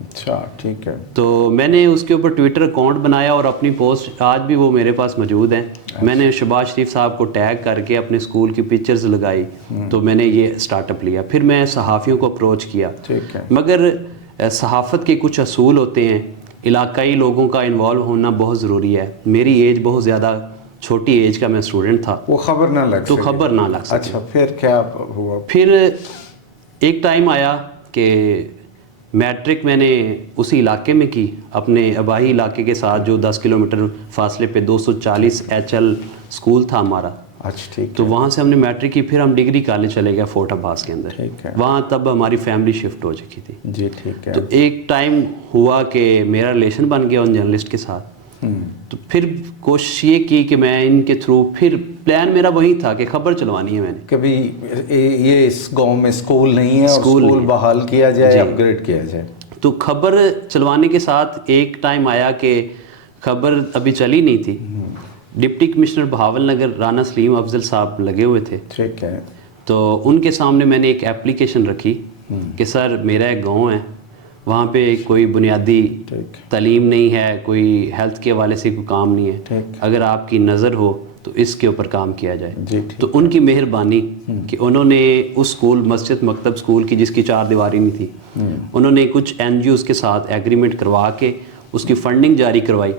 اچھا ٹھیک ہے. تو میں نے اس کے اوپر ٹویٹر اکاؤنٹ بنایا اور اپنی پوسٹ آج بھی وہ میرے پاس موجود ہیں. میں نے شہباز شریف صاحب کو ٹیگ کر کے اپنے اسکول کی پکچرز لگائی. تو میں نے یہ اسٹارٹ اپ لیا. پھر میں صحافیوں کو اپروچ کیا. مگر صحافت کے کچھ اصول ہوتے ہیں, علاقائی لوگوں کا انوالو ہونا بہت ضروری ہے. میری ایج بہت زیادہ چھوٹی ایج کا میں اسٹوڈنٹ تھا, وہ خبر نہ لگ تو خبر نہ لگ سکی. اچھا پھر کیا ہوا؟ پھر ایک ٹائم آیا کہ میٹرک میں نے اسی علاقے میں کی, اپنے آبائی علاقے کے ساتھ جو 10 کلومیٹر فاصلے پہ 240 HL اسکول تھا ہمارا. اچھا ٹھیک. تو وہاں سے ہم نے میٹرک کی. پھر ہم ڈگری کالج چلے گئے فورٹ عباس کے اندر. وہاں تب ہماری فیملی شفٹ ہو چکی تھی. جی ٹھیک ہے. تو ایک ٹائم ہوا کہ میرا ریلیشن بن گیا ان جرنلسٹ کے ساتھ. تو پھر کوشش یہ کی کہ میں ان کے تھرو, پھر پلان میرا وہی تھا کہ خبر چلوانی ہے. میں نے کبھی یہ اس گاؤں میں اسکول نہیں ہے, اسکول بحال کیا جائے, اپ گریڈ کیا جائے. تو خبر چلوانے کے ساتھ ایک ٹائم آیا کہ خبر ابھی چلی نہیں تھی. ڈپٹی کمشنر بہاول نگر رانا سلیم افضل صاحب لگے ہوئے تھے. ٹھیک ہے. تو ان کے سامنے میں نے ایک اپلیکیشن رکھی کہ سر میرا ایک گاؤں ہے, وہاں پہ کوئی بنیادی تعلیم نہیں ہے, کوئی ہیلتھ کے حوالے سے کوئی کام نہیں ہے, اگر آپ کی نظر ہو تو اس کے اوپر کام کیا جائے. تو ان کی مہربانی کہ انہوں نے اس اسکول مسجد مکتب اسکول کی جس کی 4 دیواری نہیں تھی, انہوں نے کچھ NGOs کے ساتھ ایگریمنٹ کروا کے اس کی فنڈنگ جاری کروائی.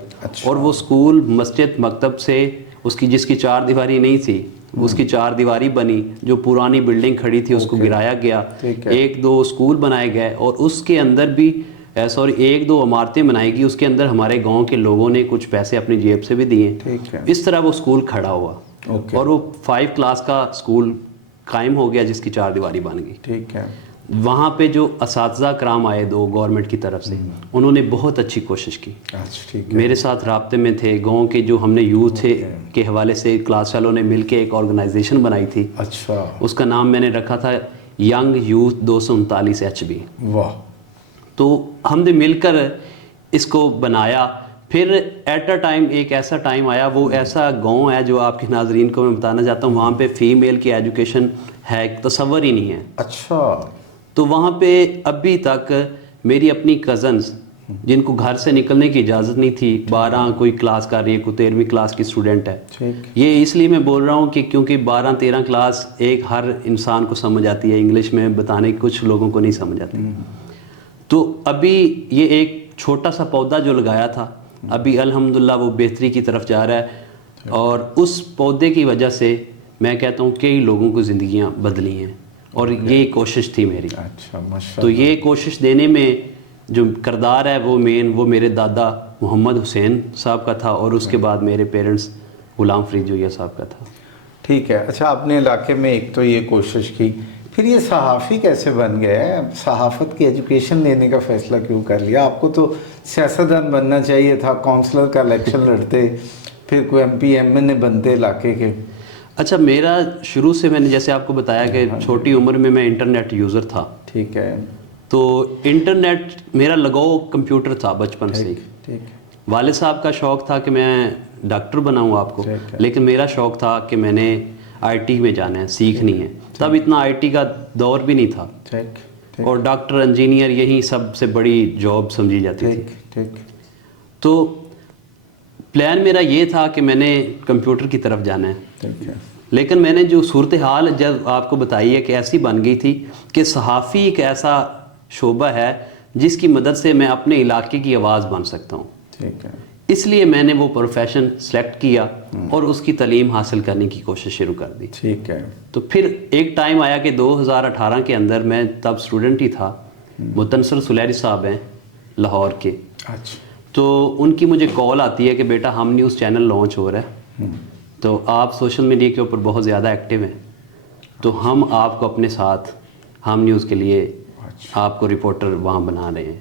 اور وہ اسکول مسجد مکتب سے اس کی جس کی 4 دیواری نہیں تھی اس کی 4 دیواری بنی. جو پرانی بلڈنگ کھڑی تھی اس کو گرایا گیا, 1-2 اسکول بنائے گئے, اور اس کے اندر بھی 1-2 عمارتیں بنائی گئی. اس کے اندر ہمارے گاؤں کے لوگوں نے کچھ پیسے اپنی جیب سے بھی دیے. اس طرح وہ اسکول کھڑا ہوا اور وہ 5 کلاس کا اسکول قائم ہو گیا جس کی 4 دیواری بن گئی. ٹھیک ہے. وہاں پہ جو اساتذہ کرام آئے 2 گورنمنٹ کی طرف سے, انہوں نے بہت اچھی کوشش کی, میرے ساتھ رابطے میں تھے. گاؤں کے جو ہم نے یوتھ کے حوالے سے کلاس والوں نے مل کے ایک آرگنائزیشن بنائی تھی. اچھا. اس کا نام میں نے رکھا تھا ینگ یوتھ 239 HB. واہ. تو ہم نے مل کر اس کو بنایا. پھر ایٹ اے ٹائم ایک ایسا ٹائم آیا, وہ ایسا گاؤں ہے جو آپ کے ناظرین کو میں بتانا چاہتا ہوں, وہاں پہ فیمیل کی ایجوکیشن ہے تصور ہی نہیں ہے. اچھا. تو وہاں پہ ابھی تک میری اپنی کزنز جن کو گھر سے نکلنے کی اجازت نہیں تھی, 12 کوئی کلاس کر رہی ہے, کوئی 13ویں کلاس کی اسٹوڈنٹ ہے. یہ اس لیے میں بول رہا ہوں کہ کیونکہ 12-13 کلاس ایک ہر انسان کو سمجھ آتی ہے, انگلش میں بتانے کچھ لوگوں کو نہیں سمجھ آتی. تو ابھی یہ ایک چھوٹا سا پودا جو لگایا تھا, ابھی الحمدللہ وہ بہتری کی طرف جا رہا ہے. اور اس پودے کی وجہ سے میں کہتا ہوں کئی لوگوں کو زندگیاں بدلی ہیں, اور یہ کوشش تھی میری. تو یہ کوشش دینے میں جو کردار ہے وہ میرے دادا محمد حسین صاحب کا تھا, اور اس کے بعد میرے پیرنٹس غلام فرید جویا صاحب کا تھا. ٹھیک ہے. اچھا, آپ نے علاقے میں ایک تو یہ کوشش کی, پھر یہ صحافی کیسے بن گیا؟ صحافت کی ایجوکیشن لینے کا فیصلہ کیوں کر لیا؟ آپ کو تو سیاستدان بننا چاہیے تھا, کونسلر کا الیکشن لڑتے, پھر کوئی MP MN بنتے علاقے کے. اچھا, میرا شروع سے میں نے جیسے آپ کو بتایا کہ چھوٹی عمر میں انٹرنیٹ یوزر تھا. ٹھیک ہے. تو انٹرنیٹ میرا لگاؤ کمپیوٹر تھا بچپن سے. والد صاحب کا شوق تھا کہ میں ڈاکٹر بناؤں آپ کو, لیکن میرا شوق تھا کہ میں نے IT میں جانا ہے, سیکھنی ہے. تب اتنا IT کا دور بھی نہیں تھا, اور ڈاکٹر انجینئر یہی سب سے بڑی جاب سمجھی جاتی تھی. تو پلان میرا یہ تھا کہ میں نے کمپیوٹر کی طرف جانا ہے. لیکن میں نے جو صورتحال جب آپ کو بتائی ہے کہ ایسی بن گئی تھی کہ صحافی ایک ایسا شعبہ ہے جس کی مدد سے میں اپنے علاقے کی آواز بن سکتا ہوں. اس لیے میں نے وہ پروفیشن سلیکٹ کیا اور اس کی تعلیم حاصل کرنے کی کوشش شروع کر دی. ٹھیک ہے. تو پھر ایک ٹائم آیا کہ 2018 کے اندر, میں تب اسٹوڈنٹ ہی تھا, متنصر سلیری صاحب ہیں لاہور کے. تو ان کی مجھے کال آتی ہے کہ بیٹا ہم نیوز چینل لانچ ہو رہا ہے, تو آپ سوشل میڈیا کے اوپر بہت زیادہ ایکٹیو ہیں, تو ہم آپ کو اپنے ساتھ ہم نیوز کے لیے آپ کو رپورٹر وہاں بنا رہے ہیں.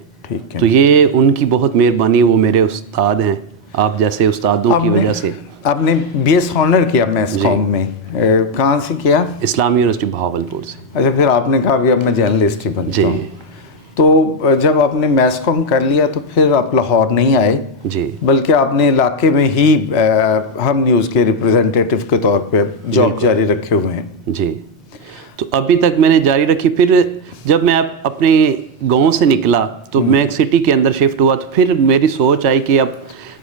تو یہ ان کی بہت مہربانی, وہ میرے استاد ہیں, آپ جیسے استادوں کی وجہ سے. آپ نے BS آنر کیا میس کام میں, کہاں سے کیا؟ اسلامی یونیورسٹی بہاولپور سے. اچھا, پھر آپ نے کہا ابھی اب میں جرنلسٹ ہی بنتا ہوں. تو جب آپ نے میس کام کر لیا تو پھر آپ لاہور نہیں آئے؟ جی, بلکہ آپ نے علاقے میں ہی ہم نیوز کے ریپرزینٹیٹیو کے طور پہ جاب جاری رکھے ہوئے ہیں. جی. تو ابھی تک میں نے جاری رکھی. پھر جب میں اپنے گاؤں سے نکلا تو میں ایک سٹی کے اندر شفٹ ہوا, تو پھر میری سوچ آئی کہ اب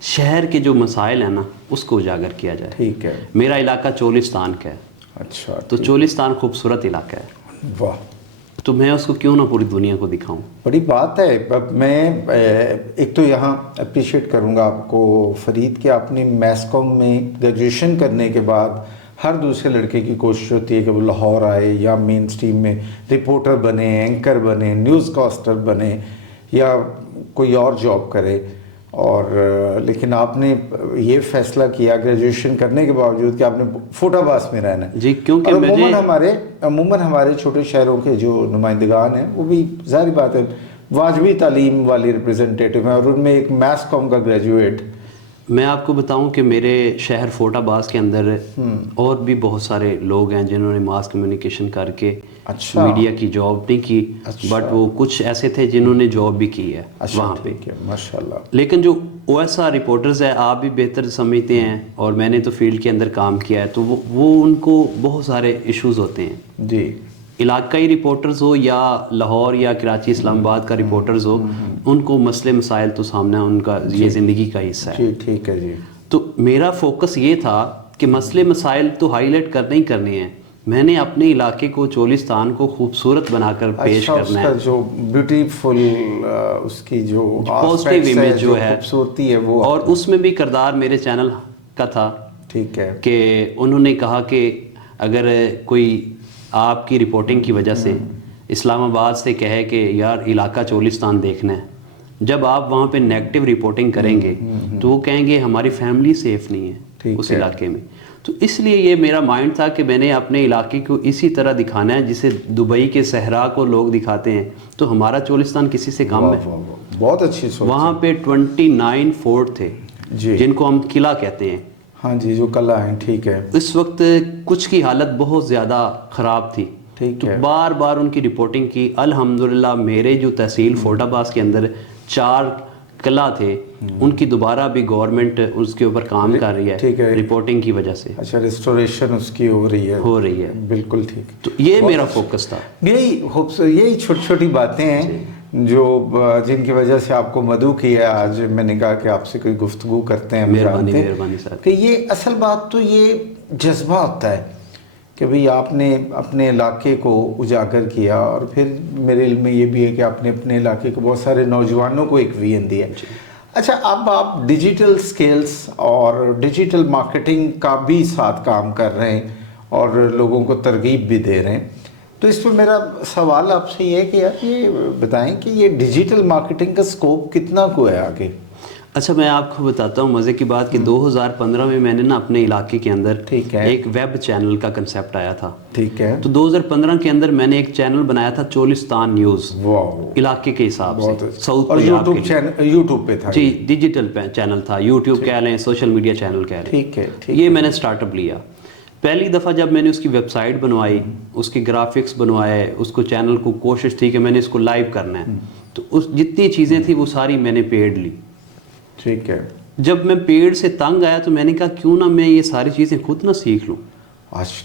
شہر کے جو مسائل ہیں نا اس کو اجاگر کیا جائے. ٹھیک ہے. میرا علاقہ چولستان کا ہے. اچھا. تو چولستان خوبصورت علاقہ ہے. واہ. تو میں اس کو کیوں نہ پوری دنیا کو دکھاؤں. بڑی بات ہے. میں ایک تو یہاں اپریشیٹ کروں گا آپ کو فرید کہ آپ نے میس کام میں گریجویشن کرنے کے بعد ہر دوسرے لڑکے کی کوشش ہوتی ہے کہ وہ لاہور آئے یا مین سٹریم میں رپورٹر بنے, اینکر بنے, نیوز کاسٹر بنے یا کوئی اور جاب کرے, اور لیکن آپ نے یہ فیصلہ کیا گریجویشن کرنے کے باوجود کہ آپ نے فوٹا باس میں رہنا ہے. جی کیونکہ عموماً ہمارے چھوٹے شہروں کے جو نمائندگان ہیں وہ بھی ظاہری بات ہے واجبی تعلیم والی ریپرزنٹیٹیو ہیں, اور ان میں ایک میس کام کا گریجویٹ. میں آپ کو بتاؤں کہ میرے شہر فوٹا باس کے اندر اور بھی بہت سارے لوگ ہیں جنہوں نے ماس کمیونیکیشن کر کے میڈیا کی جاب نہیں کی, بٹ وہ کچھ ایسے تھے جنہوں نے جاب بھی کی ہے وہاں پہ. ماشاءاللہ. لیکن جو او ایس آر رپورٹرز ہیں, آپ بھی بہتر سمجھتے ہیں اور میں نے تو فیلڈ کے اندر کام کیا ہے, تو وہ ان کو بہت سارے ایشوز ہوتے ہیں. جی. علاقائی رپورٹرز ہو یا لاہور یا کراچی اسلام آباد کا رپورٹرز ہو, ان کو مسئلے مسائل تو سامنا ان کا یہ زندگی کا حصہ ہے. جی ٹھیک ہے. جی تو میرا فوکس یہ تھا کہ مسئلے مسائل تو ہائی لائٹ کرنے ہی کرنے ہیں. میں نے اپنے علاقے کو چولستان کو خوبصورت بنا کر پیش کرنا ہے. جو بیوٹیفل اس کی جو پازیٹیو امیج جو ہے خوبصورتی ہے وہ, اور اس میں بھی کردار میرے چینل کا تھا. ٹھیک ہے. کہ انہوں نے کہا کہ اگر کوئی آپ کی رپورٹنگ کی وجہ سے اسلام آباد سے کہے کہ یار علاقہ چولستان دیکھنا ہے, جب آپ وہاں پہ نیگیٹو رپورٹنگ کریں گے تو وہ کہیں گے ہماری فیملی سیف نہیں ہے اس علاقے میں. تو اس لیے یہ میرا مائنڈ تھا کہ میں نے اپنے علاقے کو اسی طرح دکھانا ہے جسے دبئی کے صحرا کو لوگ دکھاتے ہیں, تو ہمارا چولستان کسی سے کم ہے. بہت اچھی سوچ. وہاں پہ 29 فورٹ تھے جن کو ہم قلعہ کہتے ہیں. ہاں جی, جو قلعہ ہیں. ٹھیک ہے. اس وقت کچھ کی حالت بہت زیادہ خراب تھی. ٹھیک ہے. بار بار ان کی رپورٹنگ کی. الحمدللہ میرے جو تحصیل فوٹا باس کے اندر 4 قلعہ تھے, ان کی دوبارہ بھی گورنمنٹ اس کے اوپر کام کر رہی ہے رپورٹنگ کی وجہ سے. اچھا, ریسٹوریشن اس کی ہو رہی ہے. بالکل ٹھیک. تو یہ میرا فوکس تھا. یہی چھوٹی چھوٹی باتیں ہیں جو جن کی وجہ سے آپ کو مدعو کیا ہے. آج میں نے کہا کہ آپ سے کوئی گفتگو کرتے ہیں. مہربانی صاحب. کہ یہ اصل بات تو یہ جذبہ ہوتا ہے کہ بھئی آپ نے اپنے علاقے کو اجاگر کیا, اور پھر میرے علم میں یہ بھی ہے کہ آپ نے اپنے علاقے کو بہت سارے نوجوانوں کو ایک ویژن دیا. اچھا, اب آپ ڈیجیٹل سکلز اور ڈیجیٹل مارکیٹنگ کا بھی ساتھ کام کر رہے ہیں اور لوگوں کو ترغیب بھی دے رہے ہیں, تو اس پہ میرا سوال آپ سے یہ ہے کہ یار یہ بتائیں کہ یہ ڈیجیٹل مارکیٹنگ کا سکوپ کتنا کو ہے آگے. اچھا, میں آپ کو بتاتا ہوں مزے کی بات کہ 2015 میں نے نا اپنے علاقے کے اندر ایک ویب چینل کا کنسیپٹ آیا تھا. ٹھیک ہے. تو 2015 کے اندر میں نے ایک چینل بنایا تھا چولستان نیوز, علاقے کے حساب سے ساؤتھ پنجاب کے. یوٹیوب پہ تھا. جی, ڈیجیٹل چینل تھا, یوٹیوب کہہ لیں, سوشل میڈیا چینل کہہ لیں. ٹھیک ہے. یہ میں نے اسٹارٹ اپ لیا. پہلی دفعہ جب میں نے اس کی ویب سائٹ بنوائی, اس کی گرافکس بنوائے, اس کو چینل کو کوشش تھی کہ میں نے اس کو لائیو کرنا ہے, تو اس جتنی چیزیں تھیں وہ ساری میں نے پیڈ لی. ٹھیک ہے. جب میں پیڈ سے تنگ آیا تو میں نے کہا کیوں نہ میں یہ ساری چیزیں خود نہ سیکھ لوں.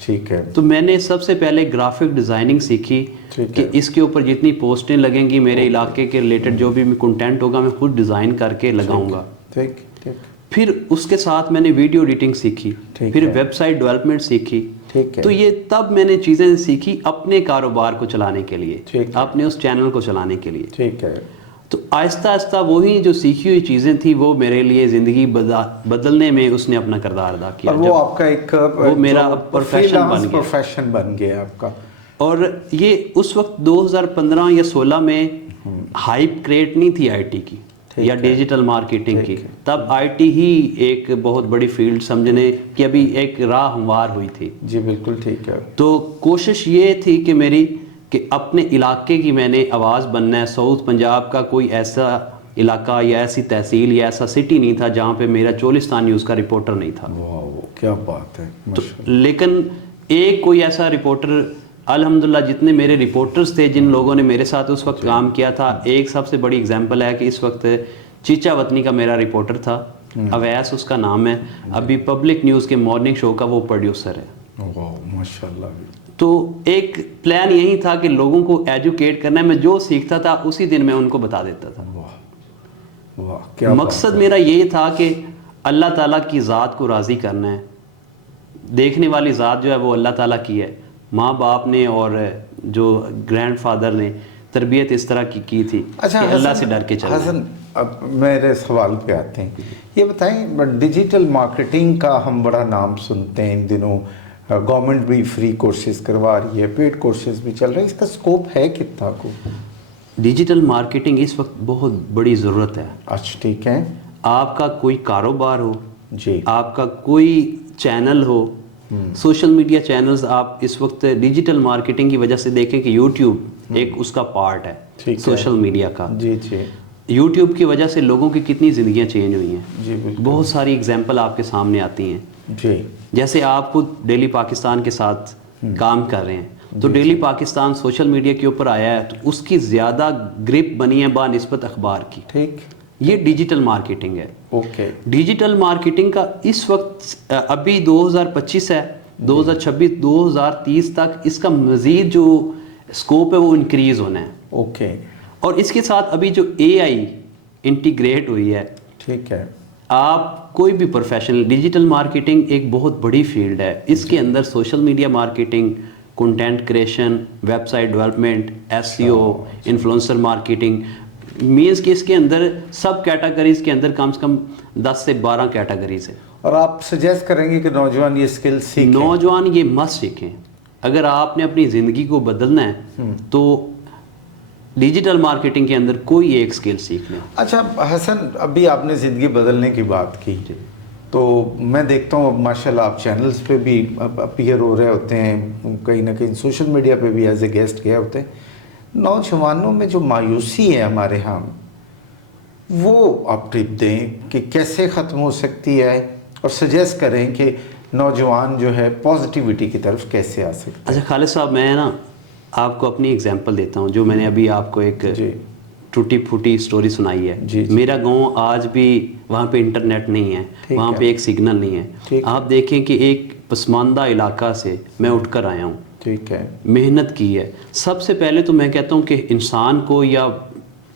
ٹھیک ہے. تو میں نے سب سے پہلے گرافک ڈیزائننگ سیکھی کہ اس کے اوپر جتنی پوسٹیں لگیں گی میرے علاقے کے ریلیٹڈ جو بھی کنٹینٹ ہوگا میں خود ڈیزائن کر کے لگاؤں گا. پھر اس کے ساتھ میں نے ویڈیو ایڈیٹنگ سیکھی, پھر ویب سائٹ ڈیولپمنٹ سیکھی. تو یہ تب میں نے چیزیں سیکھی اپنے کاروبار کو چلانے کے لیے, اپنے اس چینل کو چلانے کے لیے. ٹھیک ہے. تو آہستہ آہستہ وہی جو سیکھی ہوئی چیزیں تھیں وہ میرے لیے زندگی بدلنے میں اس نے اپنا کردار ادا کیا. وہ آپ کا ایک وہ میرا پروفیشن بن گیا آپ کا. اور یہ اس وقت 2015 یا 16 میں ہائپ کریٹ نہیں تھی آئی ٹی کی یا ڈیجیٹل مارکیٹنگ کی. تب آئی ٹی ہی ایک بہت بڑی فیلڈ سمجھنے کی ابھی ایک راہ ہموار ہوئی تھی. جی بالکل ٹھیک ہے. تو کوشش یہ تھی کہ میری کہ اپنے علاقے کی میں نے آواز بننا ہے. ساؤتھ پنجاب کا کوئی ایسا علاقہ یا ایسی تحصیل یا ایسا سٹی نہیں تھا جہاں پہ میرا چولستان نیوز کا رپورٹر نہیں تھا. کیا بات ہے. لیکن ایک کوئی ایسا رپورٹر, الحمدللہ جتنے میرے رپورٹرز تھے جن لوگوں نے میرے ساتھ اس وقت کام کیا تھا, ایک سب سے بڑی اگزامپل ہے کہ اس وقت چیچا وطنی کا میرا رپورٹر تھا, اویس اس کا نام ہے, ابھی پبلک نیوز کے مارننگ شو کا وہ پروڈیوسر ہے. ماشاءاللہ. تو ایک پلان یہی تھا کہ لوگوں کو ایجوکیٹ کرنا ہے. میں جو سیکھتا تھا اسی دن میں ان کو بتا دیتا تھا. مقصد میرا یہی تھا کہ اللہ تعالیٰ کی ذات کو راضی کرنا ہے. دیکھنے والی ذات جو ہے وہ اللہ تعالیٰ کی ہے. ماں باپ نے اور جو گرینڈ فادر نے تربیت اس طرح کی تھی کہ اللہ سے ڈر کے چلنا. حسن, اب میرے سوال پہ آتے ہیں. یہ بتائیں, ڈیجیٹل مارکیٹنگ کا ہم بڑا نام سنتے ہیں ان دنوں. گورنمنٹ بھی فری کورسز کروا رہی ہے, پیڈ کورسز بھی چل رہے ہیں. اس کا اسکوپ ہے کتنا کو؟ ڈیجیٹل مارکیٹنگ اس وقت بہت بڑی ضرورت ہے. اچھا ٹھیک ہے. آپ کا کوئی کاروبار ہو, جی, آپ کا کوئی چینل ہو, سوشل میڈیا چینلز, آپ اس وقت ڈیجیٹل مارکیٹنگ کی وجہ سے دیکھیں کہ یوٹیوب ایک اس کا پارٹ ہے سوشل میڈیا کا. جی جی. یوٹیوب کی وجہ سے لوگوں کی کتنی زندگیاں چینج ہوئی ہیں. جی بالکل. بہت ساری اگزامپل آپ کے سامنے آتی ہیں. جی. جیسے آپ خود ڈیلی پاکستان کے ساتھ کام کر رہے ہیں, تو ڈیلی پاکستان سوشل میڈیا کے اوپر آیا ہے, تو اس کی زیادہ گرپ بنی ہے بنسبت اخبار کی. ٹھیک. یہ ڈیجیٹل مارکیٹنگ ہے. اوکے. ڈیجیٹل مارکیٹنگ کا اس وقت ابھی 2025 ہے, 2026 2030 تک اس کا مزید جو اسکوپ ہے وہ انکریز ہونا ہے. اوکے. اور اس کے ساتھ ابھی جو اے آئی انٹیگریٹ ہوئی ہے. ٹھیک ہے. آپ کوئی بھی پروفیشنل, ڈیجیٹل مارکیٹنگ ایک بہت بڑی فیلڈ ہے. اس کے اندر social media marketing, content creation, web site development, S E O, influencer marketing, means کہ اس کے اندر سب کیٹیگریز کے اندر کم سے کم 10 سے 12 کیٹیگریز ہیں. اور آپ سجیسٹ کریں گے کہ نوجوان یہ اسکل سیکھیں؟ نوجوان یہ مست سیکھیں. اگر آپ نے اپنی زندگی کو بدلنا ہے تو ڈیجیٹل مارکیٹنگ کے اندر کوئی ایک اسکل سیکھ لیں. اچھا حسن, ابھی آپ نے زندگی بدلنے کی بات کی, تو میں دیکھتا ہوں اب ماشاءاللہ آپ چینلز پہ بھی اپیئر ہو رہے ہوتے ہیں, کہیں نہ کہیں سوشل میڈیا پہ بھی ایز اے گیسٹ گئے ہوتے ہیں. نوجوانوں میں جو مایوسی ہے ہمارے ہاں, وہ آپ ٹپ دیں کہ کیسے ختم ہو سکتی ہے, اور سجیسٹ کریں کہ نوجوان جو ہے پازیٹیوٹی کی طرف کیسے آ سکتے ہیں. اچھا خالد صاحب, میں نا آپ کو اپنی اگزامپل دیتا ہوں, جو میں نے ابھی آپ کو ایک ٹوٹی پھوٹی سٹوری سنائی ہے. میرا گاؤں آج بھی وہاں پہ انٹرنیٹ نہیں ہے, وہاں پہ ایک سگنل نہیں ہے. آپ دیکھیں کہ ایک پسماندہ علاقہ سے میں اٹھ کر آیا ہوں. ٹھیک ہے. محنت کی ہے. سب سے پہلے تو میں کہتا ہوں کہ انسان کو یا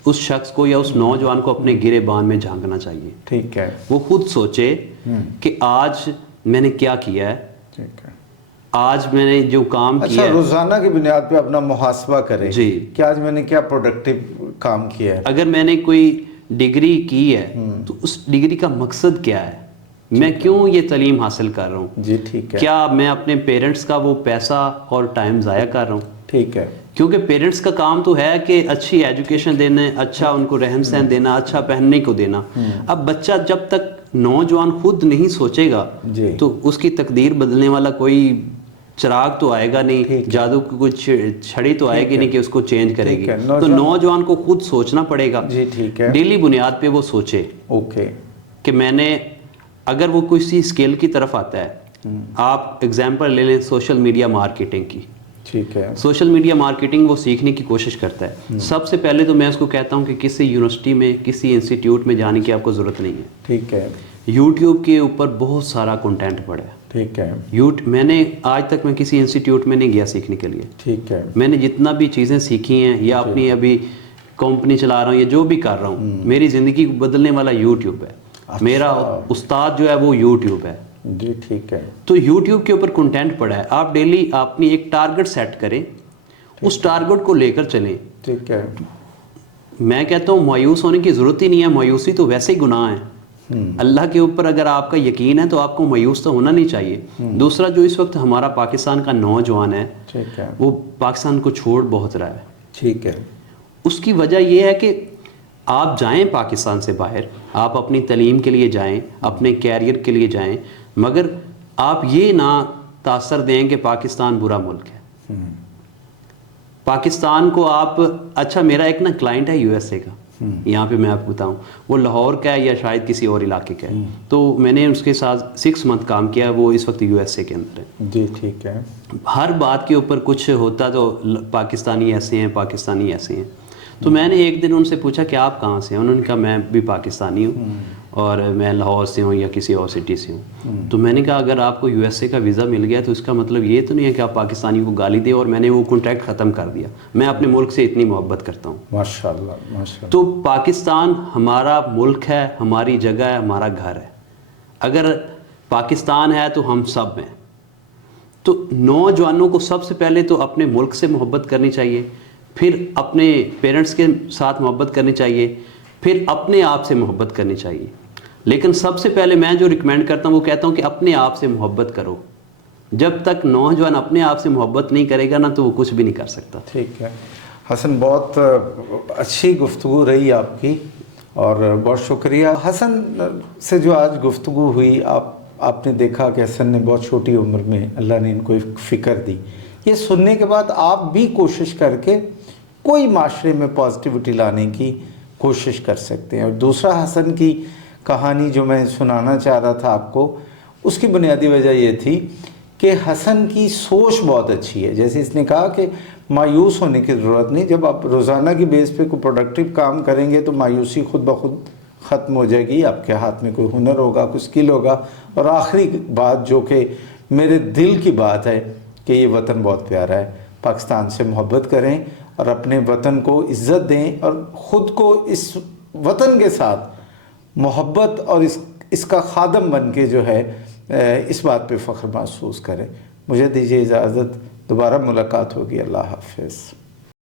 اس شخص کو یا اس نوجوان کو اپنے گرے بان میں جھانکنا چاہیے. ٹھیک ہے. وہ خود سوچے کہ آج میں نے کیا کیا ہے. ٹھیک ہے. آج میں نے جو کام کیا ہے, روزانہ کی بنیاد پہ اپنا محاسبہ کرے جی کہ آج میں نے کیا پروڈکٹیو کام کیا ہے. اگر میں نے کوئی ڈگری کی ہے تو اس ڈگری کا مقصد کیا ہے, میں کیوں یہ تعلیم حاصل کر رہا ہوں. جی ٹھیک ہے. کیا میں اپنے پیرنٹس کا وہ پیسہ اور ٹائم ضائع کر رہا ہوں. ٹھیک ہے. کیونکہ پیرنٹس کا کام تو ہے کہ اچھی ایجوکیشن دینا, اچھا ان کو رہن سہن دینا, اچھا پہننے کو دینا. اب بچہ جب تک نوجوان خود نہیں سوچے گا تو اس کی تقدیر بدلنے والا کوئی چراغ تو آئے گا نہیں, جادو کی کوئی چھڑی تو آئے گی نہیں کہ اس کو چینج کرے گی. تو نوجوان کو خود سوچنا پڑے گا. جی ٹھیک ہے. ڈیلی بنیاد پہ وہ سوچے اوکے کہ میں نے, اگر وہ کسی اسکل کی طرف آتا ہے, آپ اگزامپل لے لیں سوشل میڈیا مارکیٹنگ کی. ٹھیک ہے. سوشل میڈیا مارکیٹنگ وہ سیکھنے کی کوشش کرتا ہے. سب سے پہلے تو میں اس کو کہتا ہوں کہ کسی یونیورسٹی میں, کسی انسٹیٹیوٹ میں جانے کی آپ کو ضرورت نہیں ہے. ٹھیک ہے. یوٹیوب کے اوپر بہت سارا کنٹینٹ پڑا ہے. ٹھیک ہے. میں نے آج تک میں کسی انسٹیٹیوٹ میں نہیں گیا سیکھنے کے لیے. ٹھیک ہے. میں نے جتنا بھی چیزیں سیکھی ہیں یا اپنی ابھی کمپنی چلا رہا ہوں یا جو بھی کر رہا ہوں, میری زندگی کو بدلنے والا یوٹیوب ہے. میرا استاد جو ہے وہ یوٹیوب ہے. جی ٹھیک ہے. تو یوٹیوب کے اوپر کنٹینٹ پڑا ہے. آپ ڈیلی اپنی ایک ٹارگٹ سیٹ کریں, اس ٹارگٹ کو لے کر چلیں. ٹھیک ہے. میں کہتا ہوں مایوس ہونے کی ضرورت ہی نہیں ہے. مایوسی تو ویسے ہی گناہ ہے. اللہ کے اوپر اگر آپ کا یقین ہے تو آپ کو مایوس تو ہونا نہیں چاہیے. دوسرا, جو اس وقت ہمارا پاکستان کا نوجوان ہے وہ پاکستان کو چھوڑ بہت رہا ہے. ٹھیک ہے. اس کی وجہ یہ ہے کہ آپ جائیں پاکستان سے باہر, آپ اپنی تعلیم کے لیے جائیں, اپنے کیریئر کے لیے جائیں, مگر آپ یہ نہ تاثر دیں کہ پاکستان برا ملک ہے. پاکستان کو آپ, اچھا میرا ایک نا کلائنٹ ہے یو ایس اے کا, یہاں پہ میں آپ کو بتاؤں, وہ لاہور کا ہے یا شاید کسی اور علاقے کا ہے. تو میں نے اس کے ساتھ 6 منتھ کام کیا. وہ اس وقت یو ایس اے کے اندر ہے. جی ٹھیک ہے. ہر بات کے اوپر کچھ ہوتا تو پاکستانی ایسے ہیں, پاکستانی ایسے ہیں. تو میں نے ایک دن ان سے پوچھا کہ آپ کہاں سے ہیں. انہوں نے کہا میں بھی پاکستانی ہوں. اور میں لاہور سے ہوں یا کسی اور سٹی سے ہوں. تو میں نے کہا اگر آپ کو USA کا ویزا مل گیا تو اس کا مطلب یہ تو نہیں ہے کہ آپ پاکستانی کو گالی دیں اور میں نے وہ کانٹریکٹ ختم کر دیا. میں اپنے ملک سے اتنی محبت کرتا ہوں. ماشاءاللہ ماشاءاللہ. تو پاکستان ہمارا ملک ہے, ہماری جگہ ہے, ہمارا گھر ہے. اگر پاکستان ہے تو ہم سب ہیں. تو نوجوانوں کو سب سے پہلے تو اپنے ملک سے محبت کرنی چاہیے, پھر اپنے پیرنٹس کے ساتھ محبت کرنی چاہیے, پھر اپنے آپ سے محبت کرنی چاہیے. لیکن سب سے پہلے میں جو ریکمینڈ کرتا ہوں وہ کہتا ہوں کہ اپنے آپ سے محبت کرو. جب تک نوجوان اپنے آپ سے محبت نہیں کرے گا نا تو وہ کچھ بھی نہیں کر سکتا. ٹھیک ہے حسن, بہت اچھی گفتگو رہی آپ کی اور بہت شکریہ. حسن سے جو آج گفتگو ہوئی, آپ نے دیکھا کہ حسن نے بہت چھوٹی عمر میں اللہ نے ان کو ایک فکر دی. یہ سننے کے بعد آپ بھی کوشش کر کے کوئی معاشرے میں پازیٹیوٹی لانے کی کوشش کر سکتے ہیں. اور دوسرا حسن کی کہانی جو میں سنانا چاہ رہا تھا آپ کو, اس کی بنیادی وجہ یہ تھی کہ حسن کی سوچ بہت اچھی ہے. جیسے اس نے کہا کہ مایوس ہونے کی ضرورت نہیں. جب آپ روزانہ کی بیس پہ کوئی پروڈکٹیو کام کریں گے تو مایوسی خود بخود ختم ہو جائے گی. آپ کے ہاتھ میں کوئی ہنر ہوگا, کوئی اسکل ہوگا. اور آخری بات جو کہ میرے دل کی بات ہے کہ یہ وطن بہت پیارا ہے. پاکستان سے محبت کریں اور اپنے وطن کو عزت دیں اور خود کو اس وطن کے ساتھ محبت اور اس کا خادم بن کے جو ہے اس بات پہ فخر محسوس کریں. مجھے دیجیے اجازت, دوبارہ ملاقات ہوگی. اللہ حافظ.